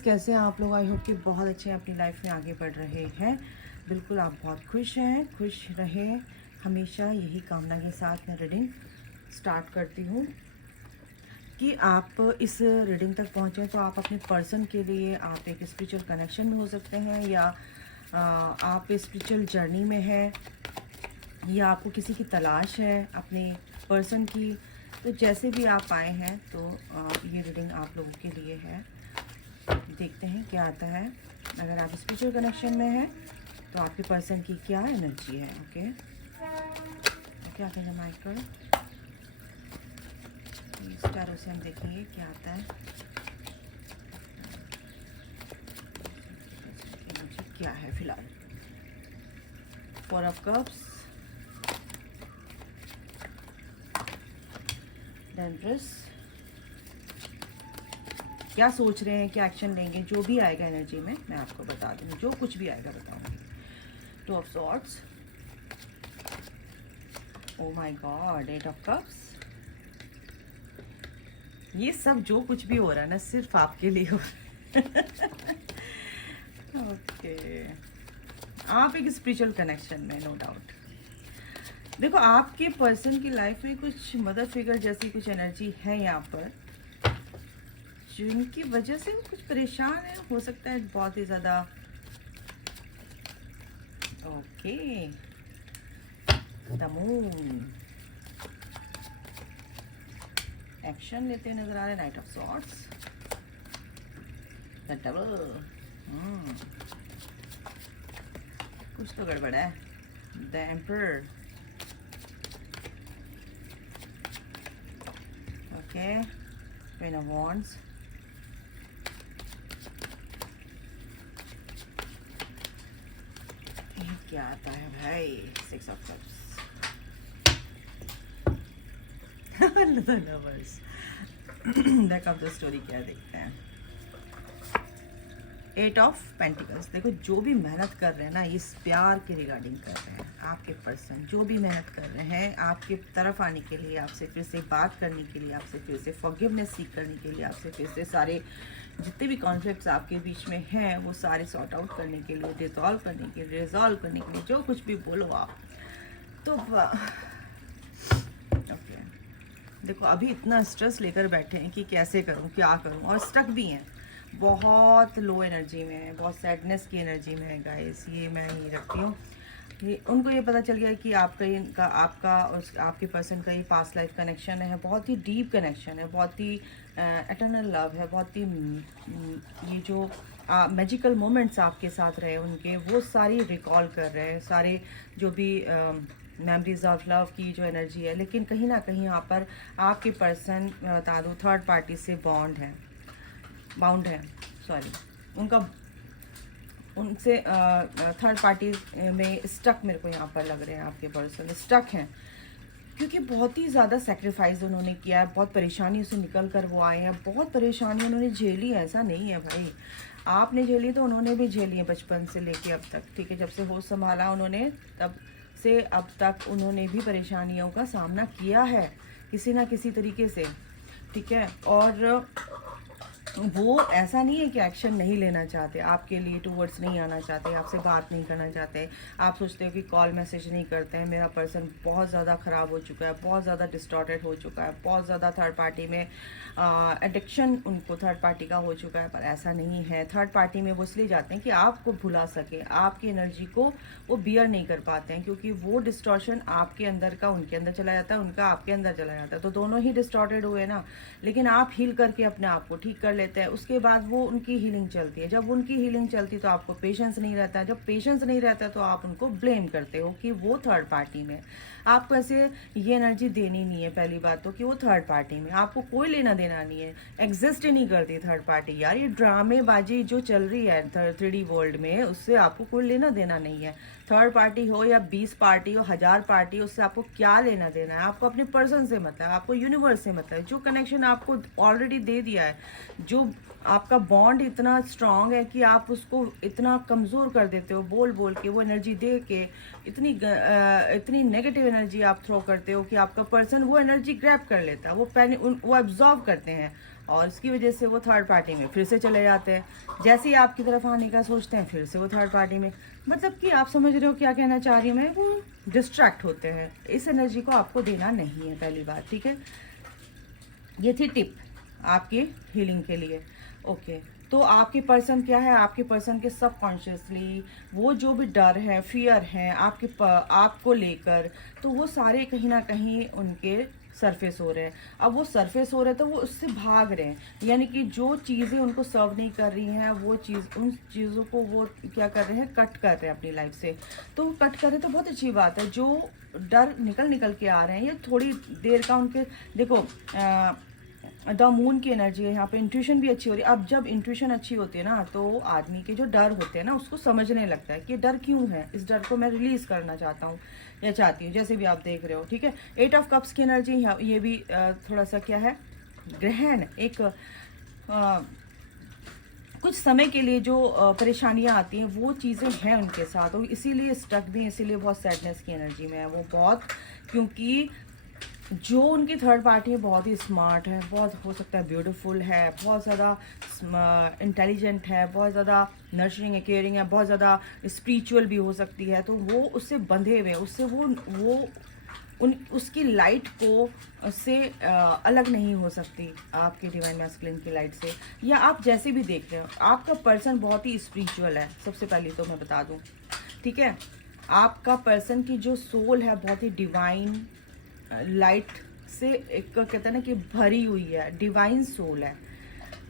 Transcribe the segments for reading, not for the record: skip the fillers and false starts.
कैसे हैं आप लोग। आई होप कि बहुत अच्छे अपनी लाइफ में आगे बढ़ रहे हैं। बिल्कुल आप बहुत खुश हैं, खुश रहें हमेशा, यही कामना के साथ मैं रीडिंग स्टार्ट करती हूँ कि आप इस रीडिंग तक पहुँचें। तो आप अपने पर्सन के लिए आप एक स्पिरिचुअल कनेक्शन में हो सकते हैं, या आप स्पिरिचुअल जर्नी में हैं, या आपको किसी की तलाश है अपने पर्सन की। तो जैसे भी आप आए हैं तो ये रीडिंग आप लोगों के लिए है। देखते हैं क्या आता है। अगर आप स्पिरिचुअल कनेक्शन में हैं तो आपके पर्सन की क्या एनर्जी है। ओके क्या कहना माइकल, इस टैरो से हम देखेंगे क्या आता है। एनर्जी क्या है फिलहाल। 4 ऑफ कप्स, एम्प्रेस, क्या सोच रहे हैं, क्या एक्शन लेंगे। जो भी आएगा एनर्जी में मैं आपको बता दूँगी, जो कुछ भी आएगा बताऊँगी। 2 of swords, oh my God, 8 of cups. ये सब जो कुछ भी हो रहा है ना सिर्फ आपके लिए हो रहा है। ओके आप एक स्पिरिचुअल कनेक्शन में, नो डाउट। देखो आपके पर्सन की लाइफ में कुछ मदर फिगर जैसी कुछ एनर्जी है यहाँ पर, जिनकी वजह से वो कुछ परेशान है, हो सकता है बहुत ही ज़्यादा। ओके द मून, एक्शन लेते नजर आ रहे। Night of swords, the double, कुछ तो गड़बड़ है। The emperor, okay queen of wands, क्या आता है भाई। 6 of cups, lovers. Back of the story क्या देखते हैं। 8 ऑफ पेंटिकल्स। देखो जो भी मेहनत कर रहे हैं ना, इस प्यार के रिगार्डिंग कर रहे हैं, आपके पर्सन जो भी मेहनत कर रहे हैं आपके तरफ आने के लिए, आपसे फिर से बात करने के लिए, आपसे फिर से फॉरगिवनेस सीख करने के लिए, आपसे फिर से सारे जितने भी कॉन्फ्लिक्ट्स आपके बीच में हैं वो सारे सॉर्ट आउट करने के लिए, डिसॉल्व करने के लिए, रिजॉल्व करने के लिए, जो कुछ भी बोलो आप। तो ओके देखो अभी इतना स्ट्रेस लेकर बैठे हैं कि कैसे करूं, क्या करूं, और स्टक भी हैं, बहुत लो एनर्जी में है, बहुत सैडनेस की एनर्जी में है गाइस। ये मैं ही रखती हूँ। ये उनको ये पता चल गया कि आपका और आपके पर्सन का ये पास्ट लाइफ कनेक्शन है, बहुत ही डीप कनेक्शन है, बहुत ही एटर्नल लव है, बहुत ही ये जो मैजिकल मोमेंट्स आपके साथ रहे उनके, वो सारी रिकॉल कर रहे हैं, सारे जो भी मेमोरीज ऑफ लव की जो एनर्जी है। लेकिन कहीं ना कहीं यहाँ पर आपके पर्सन, मैं बता दूँ, थर्ड पार्टी से बाउंड है, सॉरी, उनसे थर्ड पार्टी में स्टक मेरे को यहाँ पर लग रहे हैं। आपके पर्सन स्टक हैं क्योंकि बहुत ही ज़्यादा सेक्रीफाइस उन्होंने किया है, बहुत परेशानियों से निकल कर वो आए हैं, बहुत परेशानी उन्होंने झेली है। ऐसा नहीं है भाई, आपने झेली तो उन्होंने भी झेली है, बचपन से लेके अब तक। ठीक है, जब से होश संभाला उन्होंने तब से अब तक उन्होंने भी परेशानियों का सामना किया है किसी ना किसी तरीके से। ठीक है, और वो ऐसा नहीं है कि एक्शन नहीं लेना चाहते, आपके लिए टूवर्ड्स नहीं आना चाहते, आपसे बात नहीं करना चाहते। आप सोचते हो कि कॉल मैसेज नहीं करते हैं, मेरा पर्सन बहुत ज़्यादा ख़राब हो चुका है, बहुत ज़्यादा डिस्टॉर्टेड हो चुका है, बहुत ज़्यादा थर्ड पार्टी में एडिक्शन उनको थर्ड पार्टी का हो चुका है। पर ऐसा नहीं है, थर्ड पार्टी में वो इसलिए जाते हैं कि आपको भुला सके, आपकी एनर्जी को वो बियर नहीं कर पाते हैं, क्योंकि वो डिस्टॉर्शन आपके अंदर का उनके अंदर चला जाता है, उनका आपके अंदर चला जाता है, तो दोनों ही डिस्टॉर्टेड हुए ना। लेकिन आप हील करके अपने आप को ठीक कर लेते हैं, उसके बाद वो उनकी हीलिंग चलती है। जब उनकी हीलिंग चलती तो आपको पेशेंस नहीं रहता है, जब पेशेंस नहीं रहता तो आप उनको ब्लेम करते हो कि वो थर्ड पार्टी में। आपको ऐसे ये एनर्जी देनी नहीं है। पहली बात तो कि वो थर्ड पार्टी में आपको कोई लेना देना नहीं है, एग्जिस्ट ही नहीं करती थर्ड पार्टी। यार ये ड्रामेबाजी जो चल रही है 3D वर्ल्ड में, उससे आपको कोई लेना देना नहीं है। थर्ड पार्टी हो या 20 पार्टी हो, 1000 पार्टी, उससे आपको क्या लेना देना है। आपको अपने पर्सन से मतलब, आपको यूनिवर्स से मतलब, जो कनेक्शन आपको ऑलरेडी दे दिया है, जो आपका बॉन्ड इतना स्ट्रांग है कि आप उसको इतना कमज़ोर कर देते हो बोल बोल के, वो एनर्जी दे के इतनी नेगेटिव एनर्जी आप थ्रो करते हो कि आपका पर्सन वो एनर्जी ग्रैब कर लेता है, वो एब्जॉर्व करते हैं और उसकी वजह से वो थर्ड पार्टी में फिर से चले जाते हैं। जैसे ही आपकी तरफ आने का सोचते हैं फिर से वो थर्ड पार्टी में, मतलब कि आप समझ रहे हो क्या कहना चाह रही हूँ मैं, वो डिस्ट्रैक्ट होते हैं। इस एनर्जी को आपको देना नहीं है, पहली बात, ठीक है। ये थी टिप आपकी हीलिंग के लिए। ओके, तो आपके पर्सन क्या है, आपके पर्सन के सबकॉन्शियसली वो जो भी डर है, फियर है आपको लेकर, तो वो सारे कहीं ना कहीं उनके सरफेस हो रहे हैं। अब वो सरफेस हो रहे हैं तो वो उससे भाग रहे हैं, यानी कि जो चीज़ें उनको सर्व नहीं कर रही हैं वो चीज़, उन चीज़ों को वो क्या कर रहे हैं, कट कर रहे हैं अपनी लाइफ से। तो कट कर रहे हैं तो बहुत अच्छी बात है। जो डर निकल के आ रहे हैं, ये थोड़ी देर का उनके, देखो द मून की एनर्जी है यहाँ पे, इंट्यूशन भी अच्छी हो रही है। अब जब इंट्यूशन अच्छी होती है ना, तो आदमी के जो डर होते हैं ना उसको समझने लगता है कि डर क्यों है, इस डर को मैं रिलीज करना चाहता हूँ या चाहती हूँ, जैसे भी आप देख रहे हो, ठीक है। 8 ऑफ कप्स की एनर्जी, ये भी थोड़ा सा क्या है, ग्रहण, एक कुछ समय के लिए जो परेशानियां आती हैं वो चीज़ें हैं उनके साथ, और इसीलिए स्टक भी, इसीलिए बहुत सैडनेस की एनर्जी में है वो बहुत, क्योंकि जो उनकी थर्ड पार्टी है बहुत ही स्मार्ट है, बहुत हो सकता है ब्यूटीफुल है, बहुत ज़्यादा इंटेलिजेंट है, बहुत ज़्यादा नर्चरिंग है, केयरिंग है, बहुत ज़्यादा स्पिरिचुअल भी हो सकती है, तो वो उससे बंधे हुए, उससे वो उसकी लाइट को से अलग नहीं हो सकती आपकी डिवाइन मैस्कुलिन की लाइट से। या आप जैसे भी देख रहे हो, आपका पर्सन बहुत ही स्पिरिचुअल है, सबसे पहले तो मैं बता दूं, ठीक है। आपका पर्सन की जो सोल है बहुत ही डिवाइन लाइट से, एक कहते हैं ना कि भरी हुई है, डिवाइन सोल है,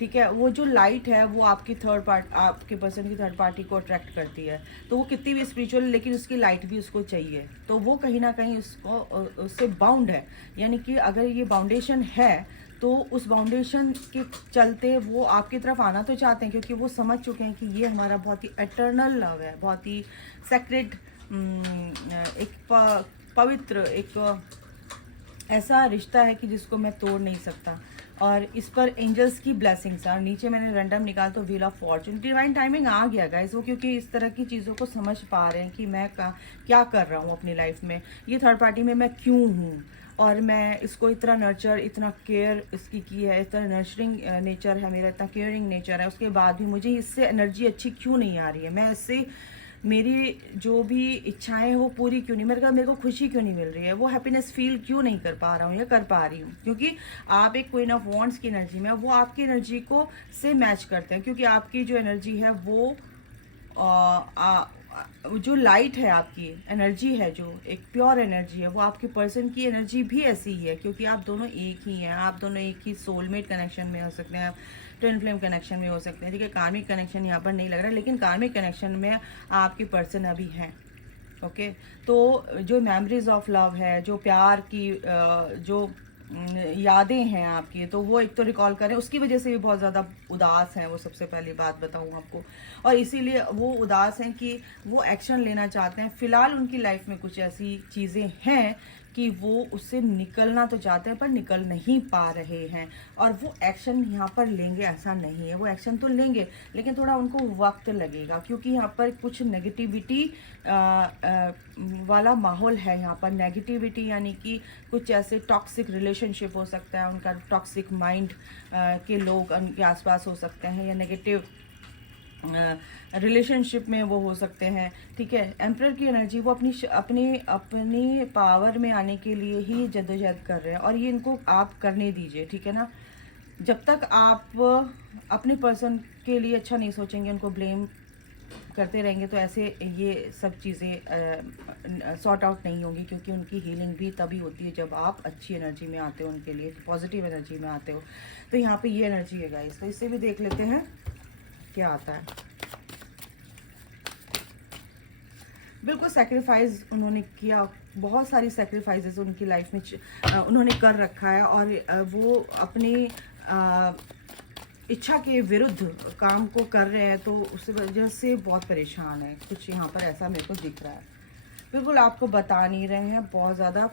ठीक है। वो जो लाइट है वो आपकी आपके पर्सन की थर्ड पार्टी को अट्रैक्ट करती है। तो वो कितनी भी स्पिरिचुअल, लेकिन उसकी लाइट भी उसको चाहिए, तो वो कहीं ना कहीं उससे बाउंड है। यानी कि अगर ये बाउंडेशन है तो उस बाउंडेशन के चलते वो आपकी तरफ आना तो चाहते हैं, क्योंकि वो समझ चुके हैं कि ये हमारा बहुत ही एटर्नल लव है, बहुत ही सेक्रेड, एक पवित्र, एक ऐसा रिश्ता है कि जिसको मैं तोड़ नहीं सकता। और इस पर एंजल्स की ब्लेसिंग्स है, और नीचे मैंने रैंडम निकाल तो wheel of fortune, divine timing आ गया गाइस, वो क्योंकि इस तरह की चीज़ों को समझ पा रहे हैं कि मैं क्या कर रहा हूँ अपनी लाइफ में, ये थर्ड पार्टी में मैं क्यों हूँ, और मैं इसको इतना नर्चर, इतना केयर इसकी की है, इतना नर्चरिंग नेचर है मेरा, इतना केयरिंग नेचर है, उसके बाद भी मुझे इससे एनर्जी अच्छी क्यों नहीं आ रही है, मैं इससे मेरी जो भी इच्छाएं हैं वो पूरी क्यों नहीं, मेरे को खुशी क्यों नहीं मिल रही है, वो हैप्पीनेस फील क्यों नहीं कर पा रहा हूँ या कर पा रही हूँ। क्योंकि आप एक क्वीन ऑफ वॉन्ड्स की एनर्जी में, वो आपकी एनर्जी को से मैच करते हैं, क्योंकि आपकी जो एनर्जी है वो जो लाइट है, आपकी एनर्जी है, जो एक प्योर एनर्जी है, वो आपके पर्सन की एनर्जी भी ऐसी ही है, क्योंकि आप दोनों एक ही हैं, आप दोनों एक ही सोलमेट कनेक्शन में हो सकते हैं, ट्विन फ्लेम कनेक्शन में हो सकते हैं, ठीक है। कार्मिक कनेक्शन यहाँ पर नहीं लग रहा, लेकिन कार्मिक कनेक्शन में आपके पर्सन अभी हैं, ओके। तो जो मेमोरीज ऑफ लव है, जो प्यार की जो यादें हैं आपकी, तो वो एक तो रिकॉल करें, उसकी वजह से भी बहुत ज़्यादा उदास हैं वो, सबसे पहली बात बताऊं आपको। और इसीलिए वो उदास हैं कि वो एक्शन लेना चाहते हैं। फ़िलहाल उनकी लाइफ में कुछ ऐसी चीज़ें हैं कि वो उससे निकलना तो चाहते हैं पर निकल नहीं पा रहे हैं, और वो एक्शन यहाँ पर लेंगे ऐसा नहीं है, वो एक्शन तो लेंगे लेकिन थोड़ा उनको वक्त लगेगा, क्योंकि यहाँ पर कुछ नेगेटिविटी वाला माहौल है। यहाँ पर नेगेटिविटी यानी कि कुछ ऐसे टॉक्सिक रिलेशनशिप हो सकता है, उनका टॉक्सिक माइंड के लोग उनके आसपास हो सकते हैं, या नेगेटिव रिलेशनशिप में वो हो सकते हैं, ठीक है। एम्परर की एनर्जी, वो अपनी पावर में आने के लिए ही जद्दोजहद कर रहे हैं, और ये इनको आप करने दीजिए, ठीक है ना। जब तक आप अपने पर्सन के लिए अच्छा नहीं सोचेंगे, उनको ब्लेम करते रहेंगे, तो ऐसे ये सब चीज़ें सॉर्ट आउट नहीं होंगी, क्योंकि उनकी हीलिंग भी तभी होती है जब आप अच्छी एनर्जी में आते हो, उनके लिए पॉजिटिव एनर्जी में आते हो। तो यहाँ पे ये एनर्जी है गाइस, तो इससे भी देख लेते हैं क्या आता है। बिल्कुल सेक्रीफाइस उन्होंने किया, बहुत सारी सेक्रीफाइसेस उनकी लाइफ में उन्होंने कर रखा है, और वो अपनी इच्छा के विरुद्ध काम को कर रहे हैं, तो उस वजह से बहुत परेशान है। कुछ यहाँ पर ऐसा मेरे को दिख रहा है, बिल्कुल आपको बता नहीं रहे हैं। बहुत ज़्यादा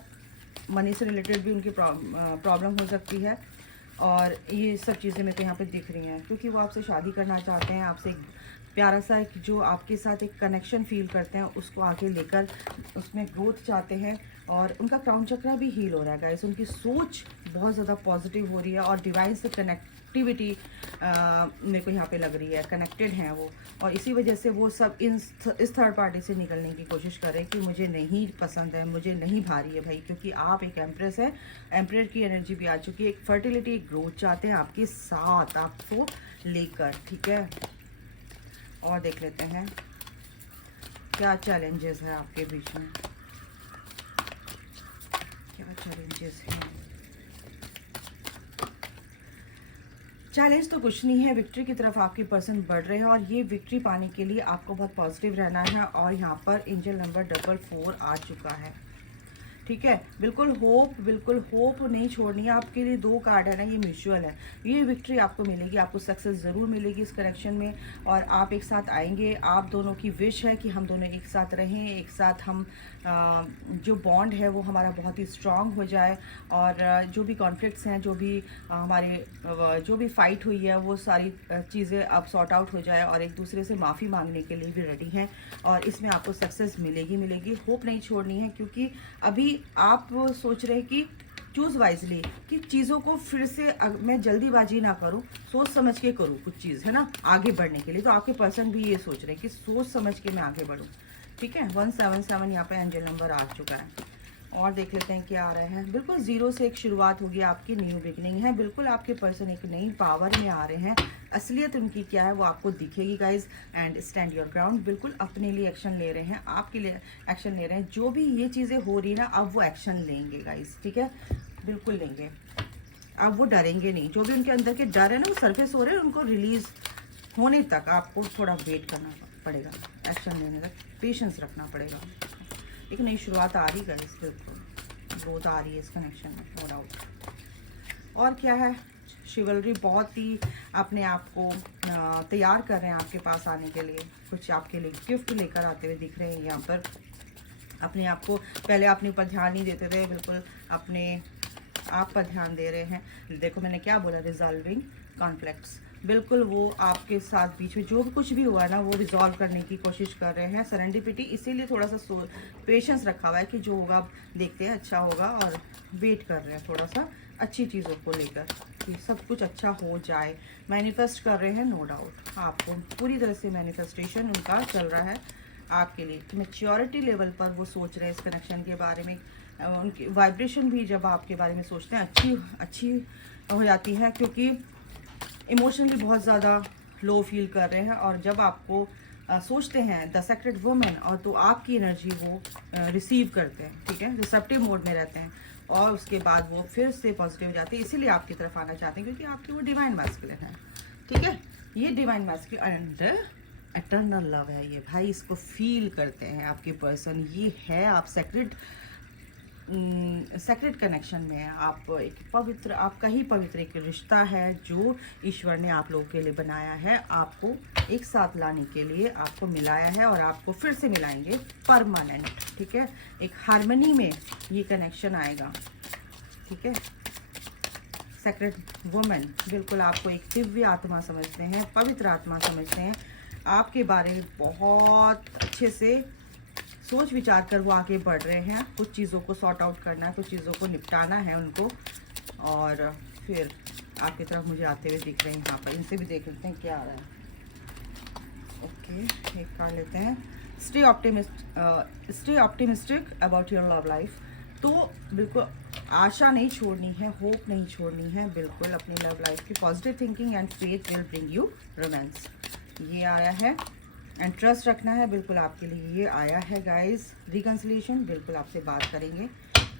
मनी से रिलेटेड भी उनकी प्रॉब्लम हो सकती है, और ये सब चीज़ें मेरे को यहाँ पे दिख रही हैं, क्योंकि वो आपसे शादी करना चाहते हैं, आपसे एक प्यारा सा एक जो आपके साथ एक कनेक्शन फील करते हैं, उसको आगे लेकर उसमें ग्रोथ चाहते हैं, और उनका क्राउन चक्रा भी हील हो रहा है गाइस। उनकी सोच बहुत ज़्यादा पॉजिटिव हो रही है, और डिवाइन से कनेक्टिव कनेक्टिविटी मेरे को यहाँ पे लग रही है, कनेक्टेड हैं वो, और इसी वजह से वो सब इस थर्ड पार्टी से निकलने की कोशिश कर रहे हैं कि मुझे नहीं पसंद है, मुझे नहीं भारी है भाई, क्योंकि आप एक एम्प्रेस है, एम्प्रेयर की एनर्जी भी आ चुकी है, एक फर्टिलिटी, एक ग्रोथ चाहते हैं आपके साथ, आपको लेकर, ठीक है। और देख लेते हैं क्या चैलेंजेस है आपके बीच में, क्या चैलेंजेस हैं। चैलेंज तो कुछ नहीं है, विक्ट्री की तरफ आपकी पर्सन बढ़ रहे हैं, और ये विक्ट्री पाने के लिए आपको बहुत पॉजिटिव रहना है। और यहाँ पर एंजल नंबर 444 आ चुका है, ठीक है। बिल्कुल होप नहीं छोड़नी है। आपके लिए 2 कार्ड है ना, ये म्यूचुअल है, ये विक्ट्री आपको मिलेगी, आपको सक्सेस ज़रूर मिलेगी इस कनेक्शन में, और आप एक साथ आएंगे। आप दोनों की विश है कि हम दोनों एक साथ रहें, एक साथ हम जो बॉन्ड है वो हमारा बहुत ही स्ट्रांग हो जाए, और जो भी कॉन्फ्लिक्ट्स हैं, जो भी हमारे जो भी फाइट हुई है, वो सारी चीज़ें अब सॉर्ट आउट हो जाए, और एक दूसरे से माफ़ी मांगने के लिए भी रेडी हैं, और इसमें आपको सक्सेस मिलेगी। होप नहीं छोड़नी है, क्योंकि अभी आप सोच रहे हैं कि चूज़ वाइजली, कि चीज़ों को फिर से मैं जल्दीबाजी ना करूं, सोच समझ के करूं कुछ चीज़, है ना, आगे बढ़ने के लिए। तो आपके पर्सन भी ये सोच रहे हैं कि सोच समझ के मैं आगे बढ़ूं, ठीक है। 177 यहाँ पे एंजल नंबर आ चुका है। और देख लेते हैं क्या आ रहा है। बिल्कुल 0 से एक शुरुआत होगी, आपकी न्यू बिगनिंग है। बिल्कुल आपके पर्सन एक नई पावर में आ रहे हैं, असलियत उनकी क्या है वो आपको दिखेगी guys. And stand your ground, बिल्कुल अपने लिए एक्शन ले रहे हैं, आपके लिए एक्शन ले रहे हैं। जो भी ये चीज़ें हो रही है ना, अब वो एक्शन लेंगे गाइज, ठीक है, बिल्कुल लेंगे। अब वो डरेंगे नहीं, जो भी उनके अंदर के डर है ना, वो सरफेस हो रहे हैं, उनको रिलीज होने तक आपको थोड़ा वेट करना पड़ेगा, एक्शन लेने तक पेशेंस रखना पड़ेगा। एक नई शुरुआत आ रही है, बिल्कुल ग्रोथ आ रही है इस कनेक्शन में, नो डाउट। और क्या है, शिवलरी बहुत ही अपने आप को तैयार कर रहे हैं आपके पास आने के लिए, कुछ आपके लिए गिफ्ट लेकर आते हुए दिख रहे हैं यहाँ पर। अपने आप को पहले अपने ऊपर ध्यान नहीं देते थे, बिल्कुल अपने आप पर ध्यान दे रहे हैं। देखो मैंने क्या बोला, रिजॉल्विंग कॉन्फ्लिक्ट्स, बिल्कुल वो आपके साथ बीच में जो कुछ भी हुआ ना, वो रिजॉल्व करने की कोशिश कर रहे हैं। सेरेंडिपिटी, इसीलिए थोड़ा सा पेशेंस रखा हुआ है कि जो होगा देखते हैं अच्छा होगा, और वेट कर रहे हैं थोड़ा सा अच्छी चीज़ों को लेकर कि सब कुछ अच्छा हो जाए। मैनिफेस्ट कर रहे हैं, नो डाउट, आपको पूरी तरह से मैनिफेस्टेशन उनका चल रहा है आपके लिए। मैच्योरिटी लेवल पर वो सोच रहे हैं इस कनेक्शन के बारे में। उनकी वाइब्रेशन भी जब आपके बारे में सोचते हैं अच्छी हो जाती है, क्योंकि इमोशनली बहुत ज़्यादा लो फील कर रहे हैं। और जब आपको सोचते हैं द सेक्रेड वुमेन, और तो आपकी एनर्जी वो रिसीव करते हैं, ठीक है, रिसेप्टिव मोड में रहते हैं, और उसके बाद वो फिर से पॉजिटिव हो जाते हैं। इसीलिए आपकी तरफ आना चाहते हैं, क्योंकि आपकी वो डिवाइन मैस्कुलिन है, ठीक है। ये divine masculine and eternal love है ये भाई, इसको फील करते हैं आपके पर्सन। ये है आप सेक्रेट कनेक्शन में है, आप एक पवित्र, आपका ही पवित्र एक रिश्ता है जो ईश्वर ने आप लोगों के लिए बनाया है, आपको एक साथ लाने के लिए आपको मिलाया है, और आपको फिर से मिलाएंगे परमानेंट, ठीक है। एक हार्मनी में ये कनेक्शन आएगा, ठीक है। सेक्रेट वुमेन, बिल्कुल आपको एक दिव्य आत्मा समझते हैं, पवित्र आत्मा समझते हैं, आपके बारे में बहुत अच्छे से सोच विचार कर वो आगे बढ़ रहे हैं। कुछ चीज़ों को सॉर्ट आउट करना है, कुछ चीज़ों को निपटाना है उनको, और फिर आपकी तरफ मुझे आते हुए दिख रहे हैं यहाँ पर। इनसे भी देख लेते हैं क्या आ रहा है। ओके, एक कार्ड लेते हैं। Stay optimistic about your love life. तो बिल्कुल आशा नहीं छोड़नी है, होप नहीं छोड़नी है, बिल्कुल अपनी लव लाइफ की positive thinking and faith will bring you romance, ये आया है। एंड ट्रस्ट रखना है, बिल्कुल आपके लिए ये आया है गाइस। रिकन्सिलिएशन, बिल्कुल आपसे बात करेंगे,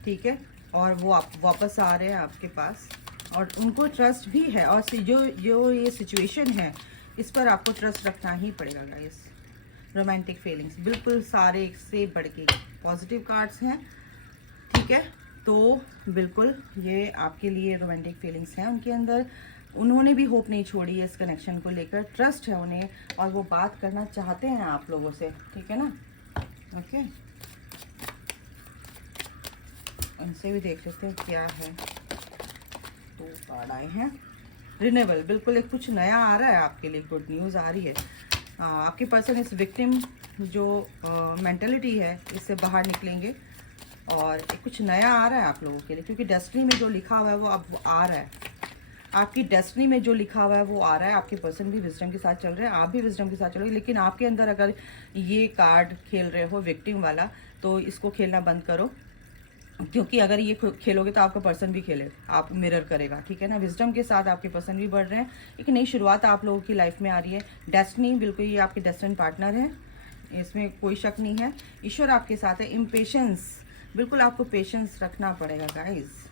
ठीक है, और वो आप वापस आ रहे हैं आपके पास, और उनको ट्रस्ट भी है। और जो ये सिचुएशन है, इस पर आपको ट्रस्ट रखना ही पड़ेगा गाइस। रोमांटिक फीलिंग्स, बिल्कुल सारे एक से बढ़ के पॉजिटिव कार्ड्स हैं, ठीक है। तो बिल्कुल ये आपके लिए रोमांटिक फीलिंग्स हैं उनके अंदर। उन्होंने भी होप नहीं छोड़ी है इस कनेक्शन को लेकर, ट्रस्ट है उन्हें, और वो बात करना चाहते हैं आप लोगों से, ठीक है ना। ओके, उनसे भी देख लेते हैं क्या है। तो कार्ड आए हैं रिन्यूअल, बिल्कुल एक कुछ नया आ रहा है आपके लिए, गुड न्यूज़ आ रही है। आपके पर्सन इस विक्टिम जो मेंटालिटी है, इससे बाहर निकलेंगे, और एक कुछ नया आ रहा है आप लोगों के लिए, क्योंकि डेस्टिनी में जो लिखा हुआ है वो अब आ रहा है। आपकी डेस्टिनी में जो लिखा हुआ है वो आ रहा है। आपके पर्सन भी विजडम के साथ चल रहे हैं, आप भी विजडम के साथ चल रहे हो, लेकिन आपके अंदर अगर ये कार्ड खेल रहे हो विक्टिम वाला, तो इसको खेलना बंद करो, क्योंकि अगर ये खेलोगे तो आपका पर्सन भी खेले, आप मिरर करेगा, ठीक है ना। विजडम के साथ आपके पर्सन भी बढ़ रहे हैं, एक नई शुरुआत आप लोगों की लाइफ में आ रही है। डेस्टिनी बिल्कुल ये आपके डेस्टिनी पार्टनर है, इसमें कोई शक नहीं है। ईश्वर आपके साथ है। इम्पेशेंस, बिल्कुल आपको पेशेंस रखना पड़ेगा गाइस।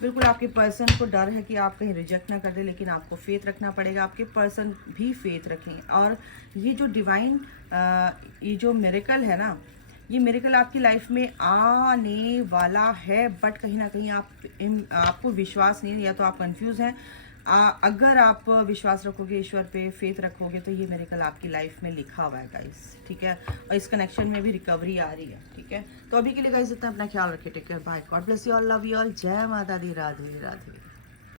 बिल्कुल आपके पर्सन को डर है कि आप कहीं रिजेक्ट ना कर दे, लेकिन आपको फेथ रखना पड़ेगा, आपके पर्सन भी फेथ रखें। और ये जो डिवाइन ये जो मिरेकल है ना, ये मिरेकल आपकी लाइफ में आने वाला है, बट कहीं ना कहीं आपको विश्वास नहीं है, या तो आप कंफ्यूज हैं। अगर आप विश्वास रखोगे ईश्वर पे, फेथ रखोगे, तो ये मिरेकल आपकी लाइफ में लिखा हुआ है गाइस, ठीक है। और इस कनेक्शन में भी रिकवरी आ रही है, ठीक है। तो अभी के लिए गाइस इतना, अपना ख्याल रखिए, take care, bye, God bless you all, love you all, जय माता दी, राधे राधे।